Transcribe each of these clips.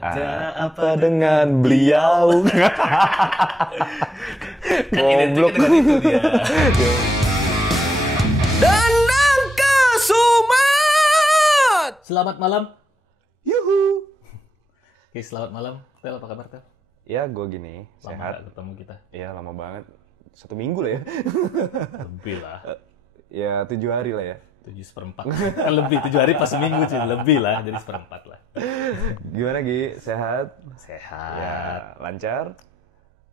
Ada apa dengan beliau? Kan identik dengan itu dia. Danang Kasumat. Selamat malam. Yuhu. Oke, selamat malam. Tel, apa kabar, Tel? Ya, gue gini, Lama sehat. gak ketemu kita. Ya, lama banget. 1 minggu lah ya. Lebih lah. Ya, 7 hari lah ya. 7/4. Kan lebih 7 hari pas seminggu sih. Lebih lah, jadi 1/4 lah. Gimana, Gi? Sehat? Sehat. Ya, lancar?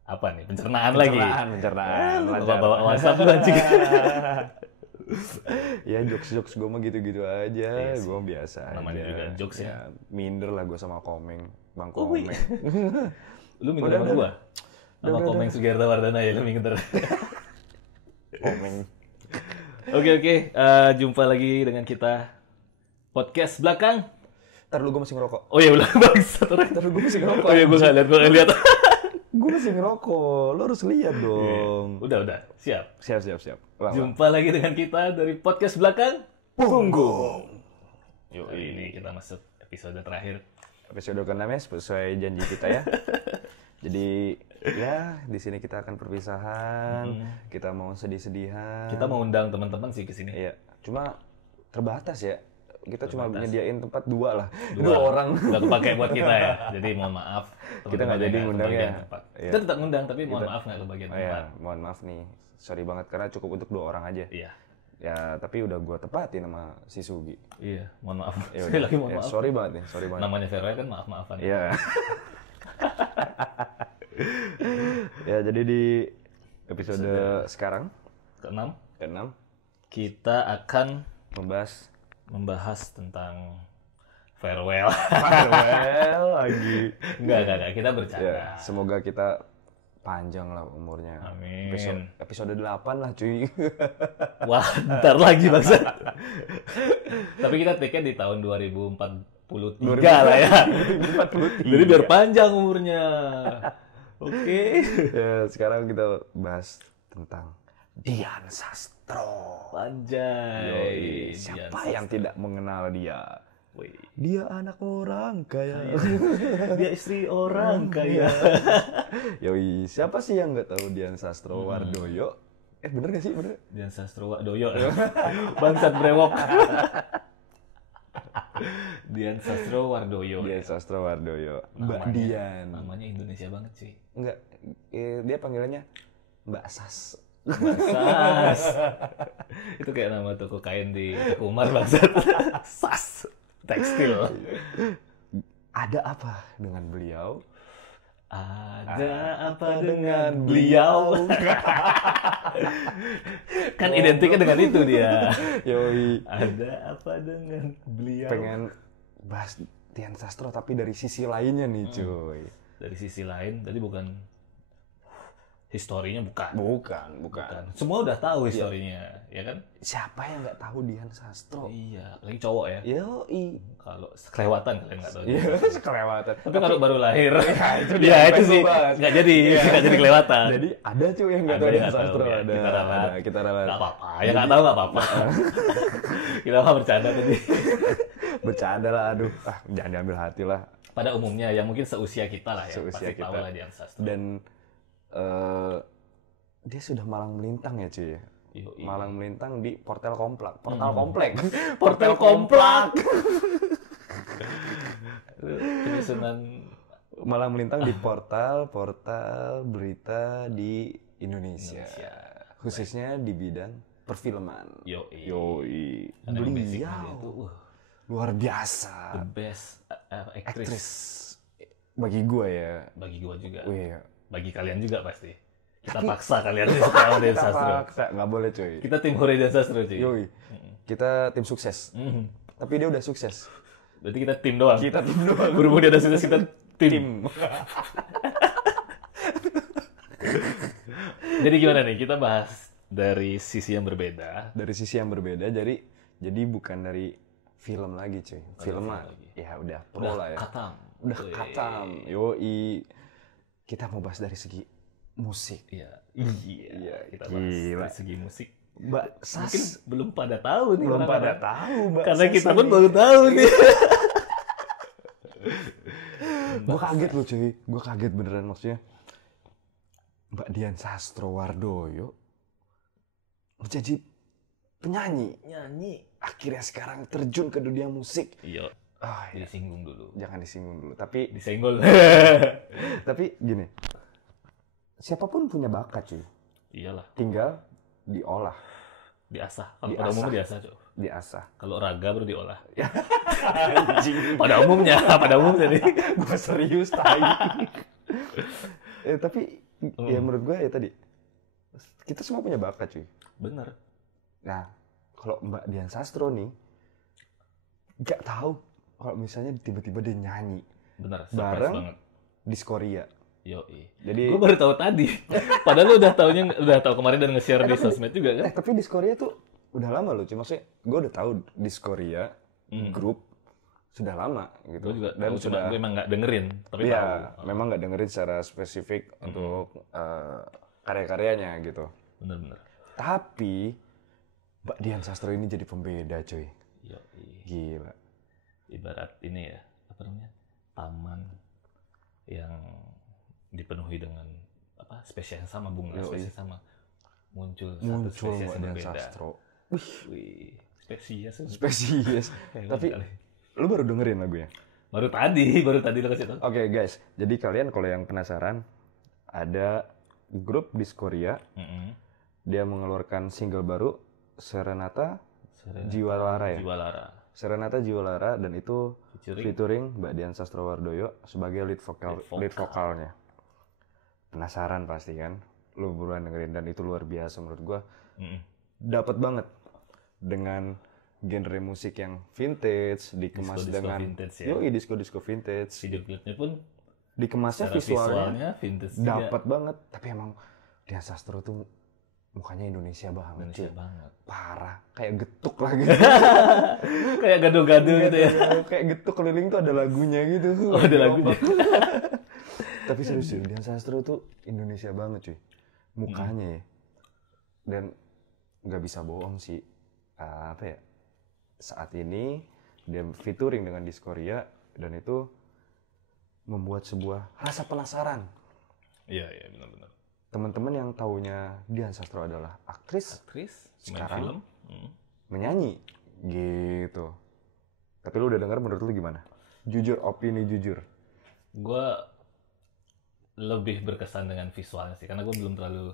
Apa nih? Pencernaan lagi. Pencernaan. Lancar. Bawa WhatsApp lu anjing. Ya, jokes-jokes gue mah gitu-gitu aja. Iya sih. Gue biasa aja. Namanya juga jokes ya. Minder lah gue sama Komeng. Bang Oh, Komeng. Lu minder sama gua? Sama Komeng Sugiarto Wardana ya, lu minder. Komeng. Oke. Jumpa lagi dengan kita podcast belakang. Ntar lu gue masih ngerokok. Oh iya, ulah bangsat orang. Ntar gue masih ngerokok. Oh iya, gua nggak lihat. Gue masih ngerokok. Lo harus lihat dong. Udah, siap. Siap. Ulang. Jumpa lagi dengan kita dari podcast belakang. Punggung. Yuk, ini kita masuk episode terakhir. Episode ke-6 ya, sesuai janji kita ya. Jadi ya di sini kita akan perpisahan. Kita mau sedih-sedihan. Kita mau undang teman-teman sih ke sini. Iya, cuma terbatas ya. Kita cuma Terbatas. nyediain tempat 2 lah. 2 Dua orang. Nggak kepake buat kita ya. Jadi mohon maaf. Kita nggak jadi ngundang ya. Tempat. Iya. Kita tetap ngundang, tapi mohon maaf nggak kebagian Oh tempat. ya, mohon maaf nih. Sorry banget karena cukup untuk 2 orang aja. Iya. Ya, tapi udah gua tepatin sama si Sugi. Iya, mohon maaf. Ya Sekali udah. lagi mohon Ya, maaf. sorry banget nih, sorry banget. Namanya Vero kan maaf-maafan. Iya. Ya, jadi di episode sekarang Keenam, ke-6 kita akan membahas tentang farewell. farewell lagi. Enggak, kita bercanda. Ya, semoga kita panjang lah umurnya. Amin. Episode 8 lah cuy. Wah, ntar lagi bangsa. Tapi kita take-nya di tahun 2043 lah ya. 2043. Jadi biar panjang umurnya. Oke. Ya, sekarang kita bahas tentang Dian Sastro. Panjang. Yoi, siapa yang tidak mengenal dia? Wih. Dia anak orang kaya. Dia istri orang kaya. Yoi, siapa sih yang nggak tahu Dian Sastro Wardoyo? Bener gak sih? Bener? Dian Sastro Wardoyo. Bangsat brewok. Dian Sastro Wardoyo. Dian Sastro Wardoyo. Mbak Namanya- Dian. Namanya Indonesia banget sih. Enggak, dia panggilannya Mbak Sas. Sas. Itu kayak nama toko kain di Umar bangsat. Sas. Tekstil. Ada apa dengan beliau? Ada apa dengan beliau? Kan identiknya dengan itu dia. Yoi, Ada apa dengan beliau? pengen bahas Dian Sastro tapi dari sisi lainnya nih cuy. Dari sisi lain, tadi bukan historinya bukan. Bukan. Semua udah tahu historinya, ya kan? Siapa yang nggak tahu Dian Sastro? Iya, apalagi cowok ya. Yoi. Kalau kelewatan kalian nggak tahu. Iya, kelewatan. Tapi kalau baru lahir, itu ya dia itu yang sih pengen bahas. nggak jadi kelewatan. Jadi ada cuy yang nggak Ada tahu yang Dian nggak tahu, Sastro. ya. Ada, Kita ralat. ada. Kita ralat. Nggak apa-apa, ya nggak tahu nggak apa-apa. Kita mah bercanda tadi. Bercanda lah, aduh. Jangan diambil hati lah. Pada umumnya yang mungkin seusia kita lah ya, Seusia pasti tahu kita. lah Dian Sastro. Dan dia sudah malang melintang ya cuy. Yoi. Malang melintang di Portal Komplek. Portal Komplek. Portal Komplek. Penyusunan Malang melintang di portal berita di Indonesia. Khususnya di bidang perfilman. Yoi. Yoi. Karena emang basicnya dia Beliau tuh luar biasa. the best actress Aktris bagi gue ya. bagi gua juga. Wih, Bagi kalian juga pasti. Kita paksa kalian suka sama Dian Sastro. paksa, nggak boleh cuy. Kita tim hore Dian Sastro cuy. Yoi. Kita tim sukses. Mhm. Tapi dia udah sukses. Berarti kita tim doang. Kita tim doang. Berhubung dia udah sukses, kita tim. Jadi gimana nih? Kita bahas dari sisi yang berbeda. Dari sisi yang berbeda, jadi bukan dari film lagi cuy. Film mah ya udah pro lah ya. Katam. Udah katam. Yoi. Kita mau bahas dari segi musik. Iya. Kita bahas gila. dari segi musik. Mbak Mungkin Sas belum pada tahu nih. belum pada orang-orang. tahu Mbak Karena Sas kita pun ini. baru tahu nih. Gue kaget loh cuy, gue kaget beneran maksudnya. Mbak Dian Sastrowardoyo menjadi penyanyi. Akhirnya sekarang terjun ke dunia musik. Iya. Ya. Disinggung dulu. Jangan disinggung dulu, tapi Disenggol. tapi gini. Siapapun punya bakat cuy. Iyalah. Tinggal diolah. Diasah. Kalau pada umumnya diasah, Cok. Diasah. Kalau raga baru diolah. Anjing. pada umumnya nih. Gue serius tai. Tapi ya menurut gue ya tadi kita semua punya bakat cuy. Bener. Nah, kalau Mbak Dian Sastro nih nggak tahu kalau misalnya tiba-tiba dia nyanyi Bener. bareng Banget. Diskoria. Yoi. Jadi Gue baru tahu tadi. Padahal lu udah tahu kemarin dan nge-share di sosmed juga kan? tapi Diskoria tuh udah lama loh, cuma maksudnya gue udah tahu Diskoria grup sudah lama gitu. Gue juga dan tahu, sudah gue emang nggak dengerin, tapi ya tahu. memang nggak dengerin secara spesifik untuk karya-karyanya gitu. Bener-bener. Tapi Mbak Dian Sastro ini jadi pembeda cuy. Yoi. Gila. Ibarat ini ya, apa namanya? Taman yang dipenuhi dengan apa? Spesies yang sama, bunga spesies sama. Muncul satu spesies Mbak yang Dian berbeda. Sastro. Wih, spesies. Spesies. Tapi lu baru dengerin lagunya? Baru tadi lo kasih tau. Oke guys, jadi kalian kalau yang penasaran, ada grup Diskoria, dia mengeluarkan single baru, Serenata Jiwa Lara ya? Jiwa Lara. Serenata Jiwa Lara, dan itu Featuring featuring Mbak Dian Sastrowardoyo sebagai lead vokalnya. Penasaran pasti kan? Lu buruan dengerin, dan itu luar biasa menurut gua. Dapat banget dengan genre musik yang vintage, dikemas Disco dengan vintage ya. yoi disco vintage. Video klipnya pun Dikemasnya secara visualnya vintage juga. dapat banget, tapi emang Dian Sastro tuh mukanya Indonesia banget. Indonesia cuy. banget. Parah, kayak getuk lagi. Kayak gado-gado gitu ya. Kayak getuk keliling tuh ada lagunya gitu. Oh, ada lagunya. Tapi serius cuy, Dian Sastro tuh Indonesia banget cuy. Mukanya ya. Dan nggak bisa bohong sih. Apa ya? Saat ini dia featuring dengan Diskoria, dan itu membuat sebuah rasa penasaran. Iya, benar-benar. Teman-teman yang taunya Dian Sastro adalah aktris, sekarang film, menyanyi, gitu. Tapi lu udah dengar, menurut lu gimana? Jujur, opini jujur. Gue lebih berkesan dengan visualnya sih, karena gue belum terlalu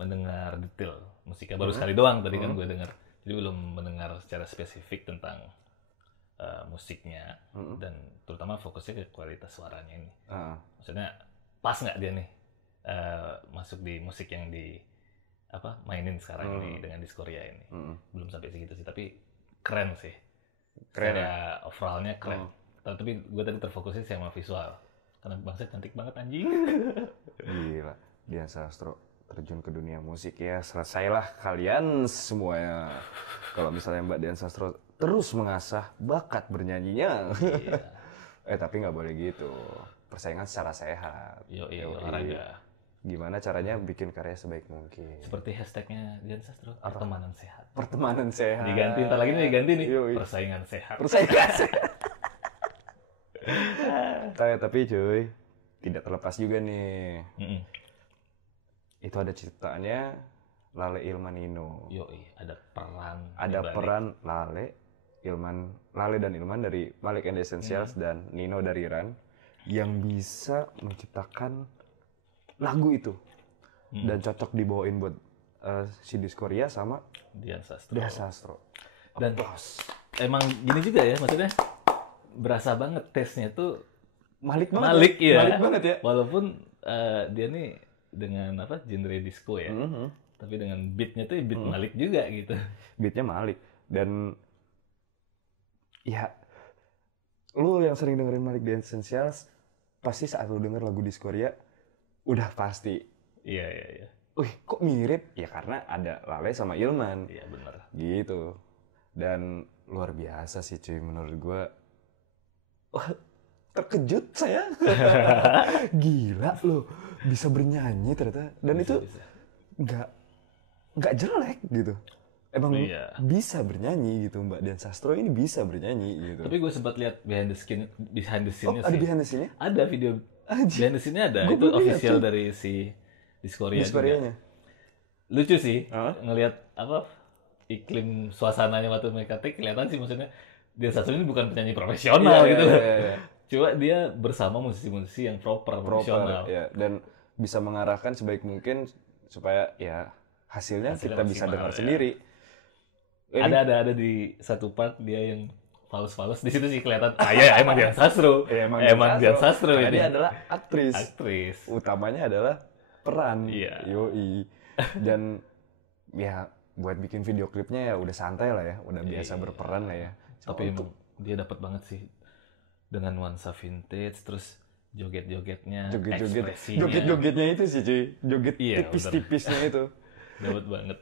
mendengar detail musiknya. Baru sekali doang tadi kan gue dengar. Jadi belum mendengar secara spesifik tentang musiknya, dan terutama fokusnya ke kualitas suaranya ini. Maksudnya pas nggak dia nih masuk di musik yang di mainin sekarang ini dengan Diskoria ini. Belum sampai segitu sih, tapi keren sih. Keren ya? Overallnya keren. Tapi gue tadi terfokusnya sama visual, karena bangsa cantik banget anjing. Gila, Dian Sastro terjun ke dunia musik ya. Selesailah kalian semuanya. Kalau misalnya Mbak Dian Sastro terus mengasah bakat bernyanyinya. Iya. Tapi nggak boleh gitu. Persaingan secara sehat. Iya, olahraga. Gimana caranya bikin karya sebaik mungkin. Seperti hashtagnya Dian Sastro, pertemanan sehat. Pertemanan sehat. Diganti, ntar lagi nih diganti nih. Yoi. Persaingan sehat. Persaingan sehat. Tapi cuy, tidak terlepas juga nih. Itu ada ciptaannya Lale Ilmanino. Yoi, ada peran. Ada peran Lale dan Ilman dari Malik and the Essentials dan Nino dari Ran yang bisa menciptakan lagu itu dan cocok dibawain buat si Diskoria sama Dian Sastro. Dian Sastro. Dan emang gini juga ya, maksudnya berasa banget tesnya tuh Malik banget. Malik ya. Malik banget ya. Walaupun dia nih dengan genre disco ya, tapi dengan beatnya tuh beat Malik juga gitu. Beatnya Malik, dan ya lu yang sering dengerin Malik The Essentials pasti saat lu denger lagu Diskoria udah pasti. Iya. Wih, kok mirip? Ya karena ada Lale sama Ilman. Iya benar. Gitu. Dan luar biasa sih cuy, menurut gue. Wah, terkejut saya. Gila loh, bisa bernyanyi ternyata. Dan itu nggak jelek gitu. emang Iya. bisa bernyanyi gitu. Mbak Dian Sastro ini bisa bernyanyi gitu. Tapi gue sempat lihat behind the scene-nya Ada sih. behind the scene-nya? Ada video behind the scene-nya ada. Gua Itu belum lihat, official cuy. dari si Diskoria Di juga. Koreanya. Lucu sih Hah? ngelihat apa iklim suasananya waktu mereka take, kelihatan sih maksudnya Dian Sastro ini bukan penyanyi profesional gitu loh. Iya. Cuma dia bersama musisi-musisi yang proper, profesional. Ya, dan bisa mengarahkan sebaik mungkin supaya ya hasilnya Hasilnya kita bisa maksimal, dengar ya. sendiri. Ada di satu part dia yang fals-fals di situ sih kelihatan. Ya emang Dian Sastro. Ya, Emang Dian Sastro Karena ini. dia adalah aktris. Aktris. Utamanya adalah peran. Iya. Yoi. Dan ya buat bikin video klipnya ya udah santai lah ya, udah biasa berperan lah ya. Tapi emang dia dapat banget sih dengan nuansa vintage, terus joget-jogetnya, ekspresinya. Joget-jogetnya itu sih cuy. Joget Iya, tipis-tipisnya itu. Dapat banget.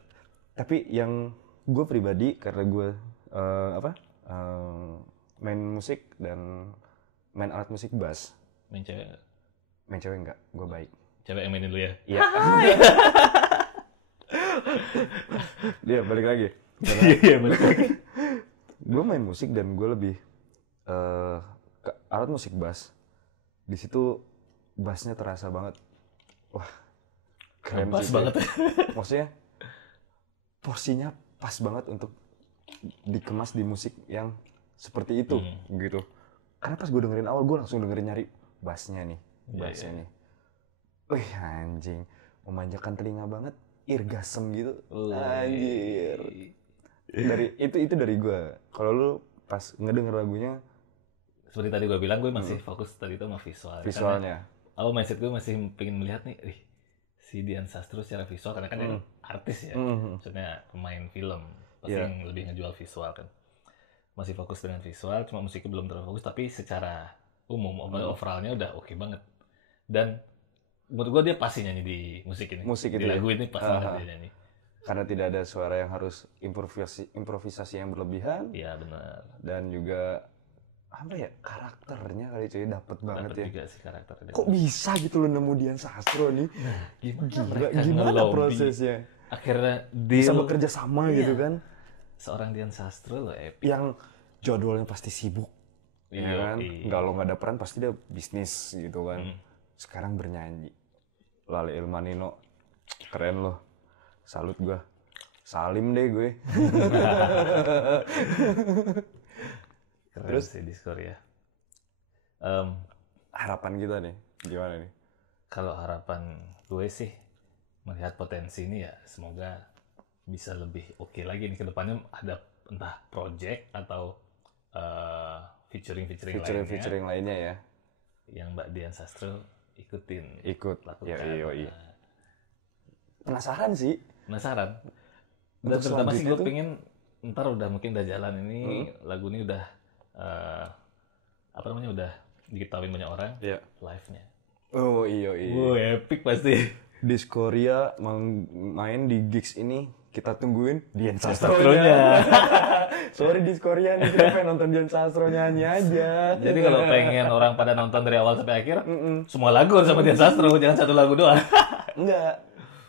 Tapi yang gue pribadi karena gue main musik dan main alat musik bass. Main cewek. Main cewek enggak, gue baik. Cewek yang mainin dulu ya. Iya. Dia balik lagi. Iya, betul. Gue main musik dan gue lebih ke alat musik bass. Di situ bassnya terasa banget. Wah, keren Pas sih. banget. Maksudnya porsinya pas banget untuk dikemas di musik yang seperti itu gitu. Karena pas gue dengerin awal gue langsung dengerin nyari bassnya nih, bassnya nih. Wih anjing, memanjakan telinga banget, irgasem gitu. Anjir. Dari itu dari gue. Kalau lu pas ngedenger lagunya, Seperti tadi gue bilang, gue masih fokus tadi itu sama visualnya. Karena mindset gue masih pengen melihat nih, si Dian Sastro secara visual, karena kan dia artis ya, maksudnya pemain film, pasti yang lebih ngejual visual kan. Masih fokus dengan visual, cuma musiknya belum terlalu fokus, tapi secara umum, overallnya udah oke banget. Dan menurut gue dia pasti nyanyi di musik ini. Musik di itu lagu ya? ini pas banget dia nyanyi. Karena tidak ada suara yang harus improvisasi yang berlebihan. Iya benar. Dan juga apa ya, karakternya kali cuy dapet banget Dapet ya. juga sih karakternya. Kok bisa gitu lo nemu Dian Sastro nih? Gimana prosesnya? Akhirnya Bisa deal bekerja sama gitu kan? seorang Dian Sastro loh, epic. Yang jadwalnya pasti sibuk, ya Iya, kan? Nggak lo nggak ada peran pasti dia bisnis gitu kan. Sekarang bernyanyi. Lale Ilmanino, keren lo. Salut gua. Salim deh gue. Keren Terus? sih Discord ya. Harapan kita nih, gimana nih? Kalau harapan gue sih melihat potensi ini ya semoga bisa lebih oke lagi nih ke depannya, ada entah project atau featuring lainnya ya. yang Mbak Dian Sastro ikutin. Ikut. Lakukan. Ya, penasaran sih. Penasaran. Dan Untuk terutama sih gue selanjutnya tuh- pengen ntar udah mungkin udah jalan ini lagu ini udah udah diketahui banyak orang. Iya. Live-nya. Oh iya. Epic pasti. Diskoria main di gigs ini, kita tungguin Dian Sastronya. Sastronya. Sorry Diskoria nih, kita pengen nonton Dian Sastro nyanyi aja. Jadi kalau pengen orang pada nonton dari awal sampai akhir, semua lagu harus sama Dian Sastro, jangan satu lagu doang. Enggak,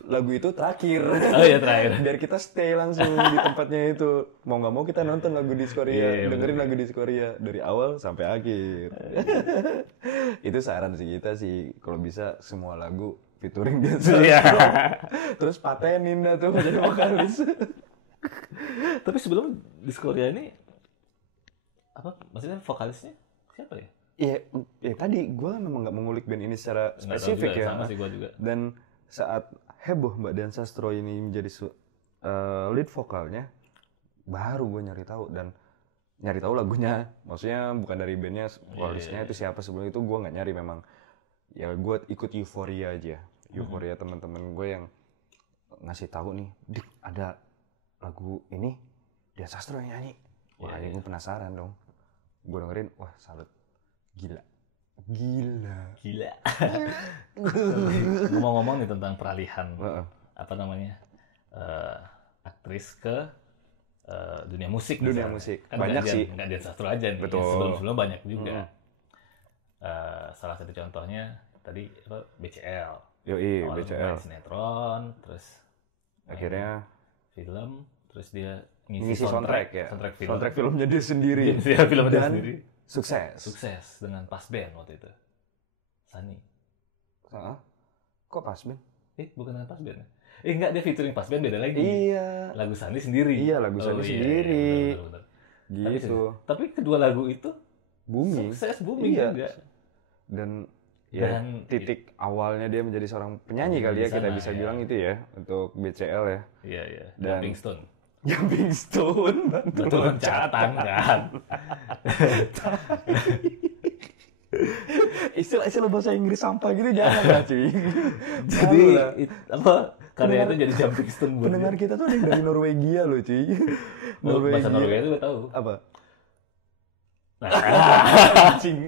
lagu itu terakhir. Oh iya terakhir. Biar kita stay langsung di tempatnya itu. Mau nggak mau kita nonton lagu Diskoria, Iya, dengerin lagu Diskoria dari awal sampai akhir. Itu saran sih kita sih, kalau bisa semua lagu featuring Dian Sastro. Terus patenin dah tuh jadi vokalis. Tapi sebelum Diskoria ini, maksudnya vokalisnya siapa ya? Iya, tadi gue memang nggak mengulik band ini secara Nggak tahu spesifik juga, ya. sama sih gue juga. Dan saat heboh Mbak Dian Sastro ini menjadi lead vokalnya, baru gue nyari tahu lagunya. Maksudnya bukan dari bandnya, vokalisnya itu siapa, sebelum itu gue nggak nyari memang. Ya gue ikut euforia aja, euforia teman-teman gue yang ngasih tahu nih, Dik ada lagu ini Dian Sastro yang nyanyi. Wah ini gue penasaran dong. Gue dengerin, wah salut, gila. Ngomong-ngomong nih tentang peralihan aktris ke dunia musik. Dunia misalnya. musik. Kan Banyak sih. Nggak Dian Sastro aja nih. Betul. Sebelum-sebelum banyak juga. Salah satu contohnya tadi BCL. Yoi, Awalnya BCL. main sinetron, terus Akhirnya film, Terus dia ngisi soundtrack ya. Soundtrack film. Soundtrack filmnya dia sendiri. Iya, film dia Dan sendiri. sukses. Sukses dengan pas band waktu itu. Sunny. Hah? Kok pas, Ben? Bukan dengan pas band. Enggak, dia featuring pas band beda lagi. Iya. Lagu Sunny sendiri. Iya, lagu Sunny sendiri. Benar. Gitu. Tapi kedua lagu itu Booming. sukses, booming Iya. juga. Dan ya titik awalnya dia menjadi seorang penyanyi kali ya, kita bisa bilang itu ya untuk BCL ya. Iya. Dan Jumping Stone. Jumping Stone, Betul loncatan kan. Istilah-istilah bahasa Inggris sampah gitu jangan lah cuy. Jadi karya itu jadi Jumping Stone buat pendengar kita tuh ada yang dari Norwegia loh cuy. bahasa Norwegia itu gue tahu. Apa? Nah, Anjing.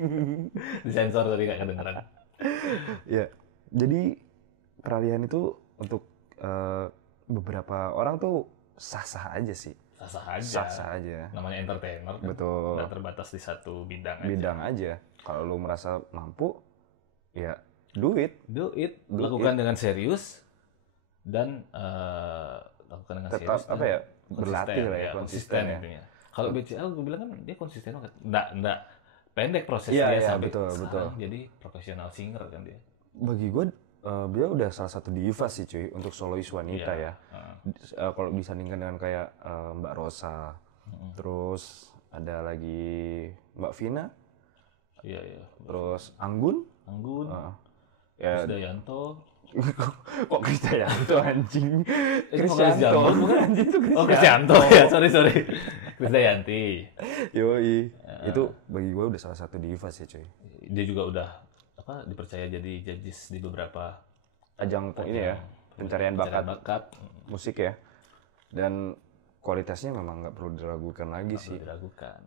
disensor tadi gak kedengeran. Ya, jadi peralihan itu untuk beberapa orang tuh sah-sah aja sih. Sah-sah aja. Namanya entertainer kan. Betul. Nggak terbatas di satu bidang aja. Kalau lu merasa mampu, ya do it. Lakukan dengan serius dan lakukan dengan Tetap serius. apa ya? Berlatih lah ya, konsisten ya. Intinya. Kalau BCL gue bilang kan dia konsisten banget. Nggak pendek Iya, prosesnya sampai betul. jadi profesional singer kan dia. Bagi gue dia udah salah satu diva sih cuy untuk solois wanita ya. Kalau disandingkan dengan kayak Mbak Rosa, terus ada lagi Mbak Vina, terus Anggun, ya Krisdayanto. Kok Krisdayanto anjing? Krisdayanto bukan anjing itu Krisdayanto. Oh Krisdayanto ya, sorry. Krisdayanti. Yoi, itu bagi gue udah salah satu diva sih cuy. Dia juga udah dipercaya jadi judges di beberapa ajang ini ya, pencarian bakat musik ya. Dan kualitasnya memang nggak perlu diragukan lagi sih.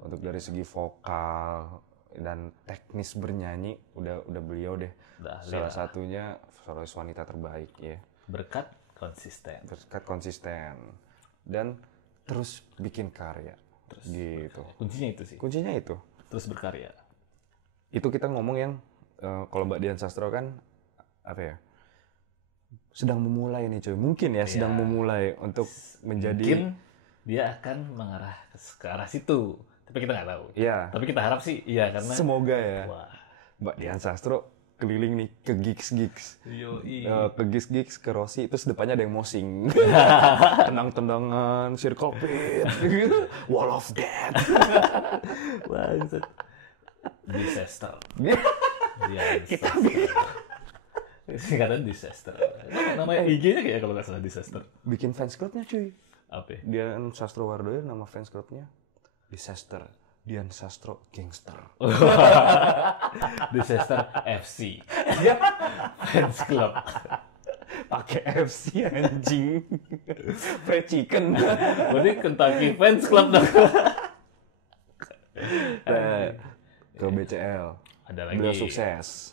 Untuk dari segi vokal dan teknis bernyanyi udah beliau deh. Salah satunya solois wanita terbaik ya. Berkat konsisten. Dan terus bikin karya. Gitu. Kuncinya itu. Terus berkarya. Itu kita ngomong yang kalau Mbak Dian Sastro kan apa ya? Sedang memulai nih cuy. Mungkin ya sedang memulai untuk menjadi. Mungkin dia akan mengarah ke arah situ. Tapi kita nggak tahu. Iya. Tapi kita harap sih iya karena. Semoga ya. Wah. Mbak Dian Sastro keliling nih ke gigs. Ke gigs ke Rossi, terus depannya ada yang mosing. Tendang-tendangan, circle pit, wall of death. Bangsat. Disaster. Kita singkatan disaster. Namanya IG-nya kayak kalau nggak salah disaster. Bikin fans clubnya cuy. Apa? Dian Sastro Wardoyo nama fans clubnya Disaster. Dian Sastro Gangster. Disaster FC. Fans club. Pakai FC anjing. Fried chicken. Berarti Kentucky Fans Club dong. Ke BCL. Ada lagi. Beliau sukses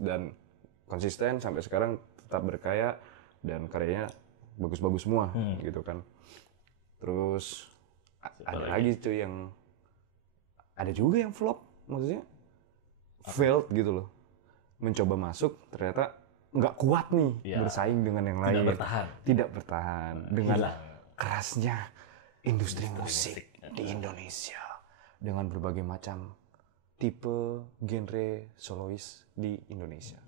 dan konsisten sampai sekarang tetap berkarya dan karyanya bagus-bagus semua gitu kan. Terus ada lagi tuh yang ada juga yang flop, maksudnya failed gitu loh. Mencoba masuk ternyata nggak kuat nih bersaing dengan yang lain. Tidak bertahan dengan kerasnya industri musik di Indonesia dengan berbagai macam tipe genre solois di Indonesia.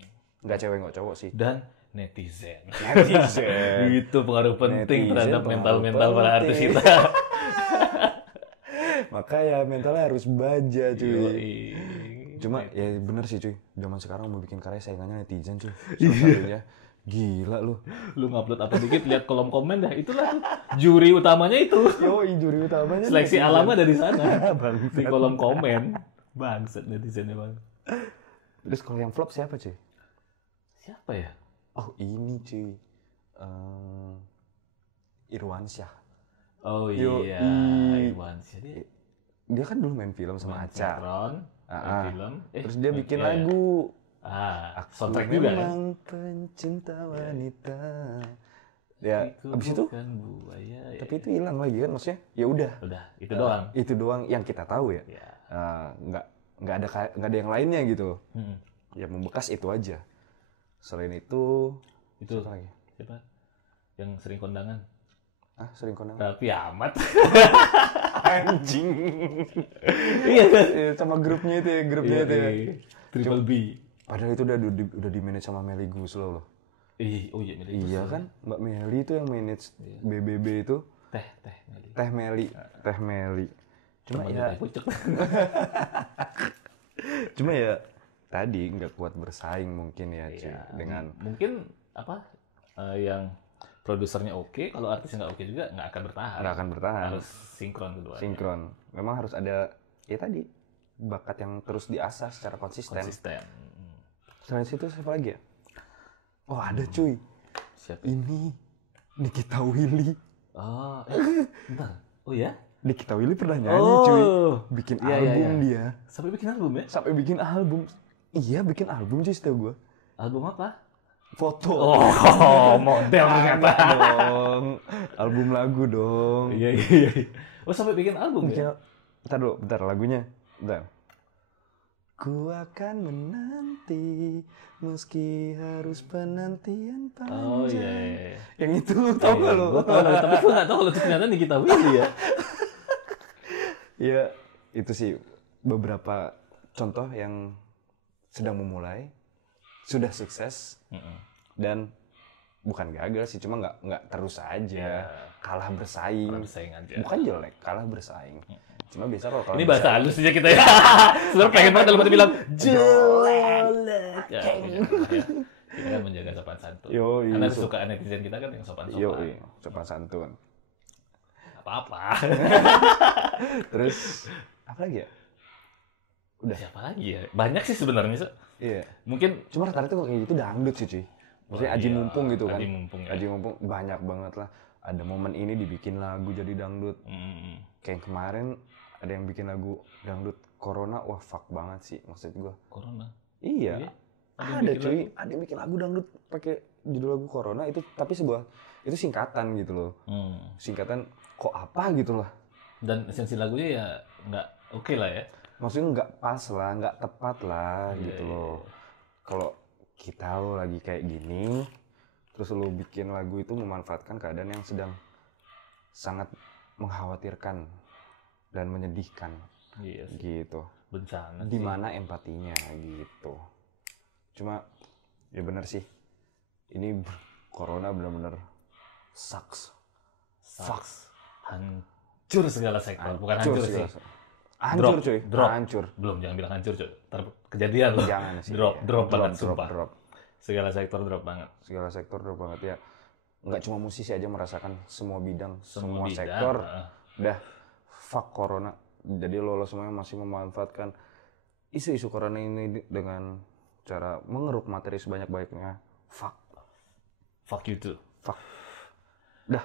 Nggak cewek nggak cowok sih. Dan netizen. Itu pengaruh penting terhadap mental para artis kita. Makanya mentalnya harus baja cuy. Cuma ya bener sih cuy. Zaman sekarang mau bikin karya saingannya netizen cuy. Satunya gila lu. Lu ngupload apa dikit lihat kolom komen dah. Itulah juri utamanya itu. Juri utamanya. Seleksi alamnya dari sana. Di kolom komen. Bangsat netizennya bang. Terus kalau yang flop siapa cuy? Siapa ya? Oh ini cuy. Irwansyah. Oh iya, Irwansyah dia kan dulu main film sama Aca. Film. Terus dia bikin lagu. Soundtrack juga ya. Memang pencinta wanita. Ya, abis itu. Tapi itu hilang lagi kan, maksudnya. Ya udah. Itu doang. Itu doang yang kita tahu ya. Nggak ada yang lainnya gitu. Ya membekas itu aja. Selain itu. Siapa lagi? Siapa? Yang sering kondangan. Ah, sering kondangan. Tapi amat. Anjing. Iya kan? Iya, sama grupnya itu ya, grupnya itu ya. Triple B. Padahal itu udah di manage sama Meli Guslow loh. Oh iya, Meli Iya Guslow. kan, Mbak Meli itu yang manage BBB itu. Teh Meli. Teh Meli. Cuma Temannya ya, Teh Pucuk. cuma ya tadi nggak kuat bersaing mungkin ya, cuy, Iya, dengan mungkin yang produsernya oke, kalau artisnya nggak oke juga nggak akan bertahan. nggak akan bertahan. Harus sinkron keduanya. Sinkron. Memang harus ada ya tadi bakat yang terus diasah secara konsisten. Selain itu siapa lagi ya? Oh ada cuy. Siapa? Ini Nikita Willy. Oh, bentar. Oh ya? Nikita Willy pernah nyanyi cuy. Bikin Iya, album iya. dia. Sampai bikin album ya? Sampai bikin album. Iya bikin album cuy setahu gue. Album apa? Foto. Oh, model ternyata. dong. Album lagu dong. Iya. Oh, sampai bikin album ya? Bentar lagunya. Bentar. Ku akan menanti meski harus penantian panjang. Oh iya. Yang itu tau gak lo? Gue tau, tapi gue gak tau kalau itu ternyata Nikita Willy ya. Ya itu sih beberapa contoh yang sedang memulai, sudah sukses dan bukan gagal sih, cuma nggak terus aja kalah bersaing. aja. Bukan jelek, kalah bersaing. Cuma biasa kalau Ini bahasa halus aja kita ya. Sebenarnya pengen banget dalam bilang jelek. Ya, kita kan menjaga sopan santun. Karena kesukaan netizen kita kan yang sopan-sopan. Sopan santun. Apa-apa. Terus apa lagi ya? Udah siapa lagi ya? Banyak sih sebenarnya. Iya. Mungkin cuma rata-rata kalau kayak gitu dangdut sih cuy. Maksudnya Aji Mumpung gitu kan. Aji Mumpung banyak banget lah. Ada momen ini dibikin lagu jadi dangdut. Kayak kemarin ada yang bikin lagu dangdut Corona, wah fuck banget sih maksud gua. Corona? Iya. Ada cuy, ada yang bikin lagu dangdut pakai judul lagu Corona itu, tapi itu singkatan gitu loh. Singkatan kok apa gitu lah. Dan esensi lagunya ya nggak oke lah ya. Maksudnya nggak pas lah, nggak tepat lah gitu loh. Kalau kita lo lagi kayak gini, terus lo bikin lagu itu memanfaatkan keadaan yang sedang sangat mengkhawatirkan dan menyedihkan. Iya sih. Gitu. Bencana di mana empatinya gitu. Cuma ya benar sih. Ini Corona benar-benar sucks. Hancur segala sektor, bukan hancur sih. Hancur cuy. Drop. Hancur. Belum, jangan bilang hancur cuy. Kejadian loh. Jangan sih. Drop banget sumpah. Drop. Segala sektor drop banget. Segala sektor drop banget ya. Nggak cuma musisi aja merasakan, semua bidang, semua sektor. Udah fuck Corona. Jadi lo semuanya masih memanfaatkan isu-isu Corona ini dengan cara mengeruk materi sebanyak-banyaknya. Fuck you too. Fuck. Dah,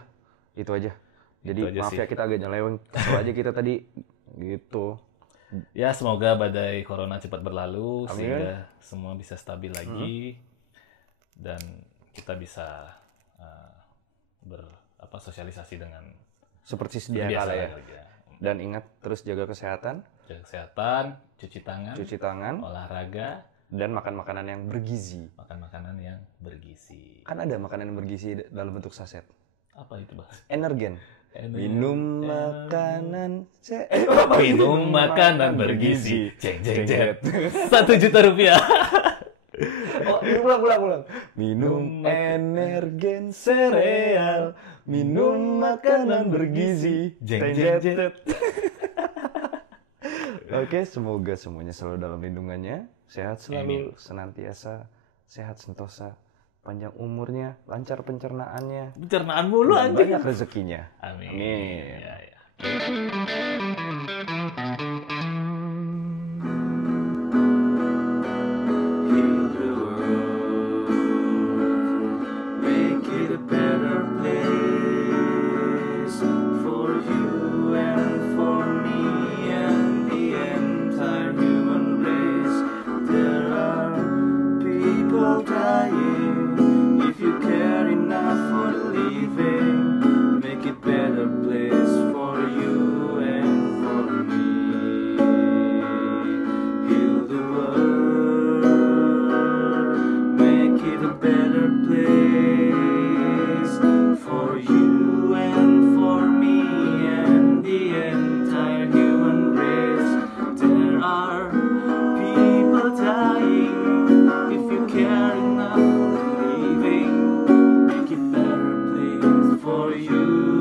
itu aja. Jadi itu aja maaf sih. ya kita agak nyeleweng. Kesel aja kita tadi gitu. Ya semoga badai Corona cepat berlalu. Amin. Sehingga semua bisa stabil lagi. Dan kita bisa bersosialisasi dengan seperti sedia kala ya. Dan ingat terus jaga kesehatan. Jaga kesehatan, cuci tangan, olahraga, dan makan makanan yang bergizi. Makan makanan yang bergizi. Kan ada makanan yang bergizi dalam bentuk saset. Apa itu, Bang? Energen. Minum makanan minum makanan bergizi. Jeng. 1 juta rupiah. Oh, ulang. Minum energen sereal. Minum makanan bergizi. Jeng. Oke, semoga semuanya selalu dalam lindungannya. Sehat selalu, senantiasa, sehat sentosa, panjang umurnya, lancar pencernaannya. Pencernaan mulu anjing. Banyak rezekinya. Amin. Ya. Make it better place for you and for me. you.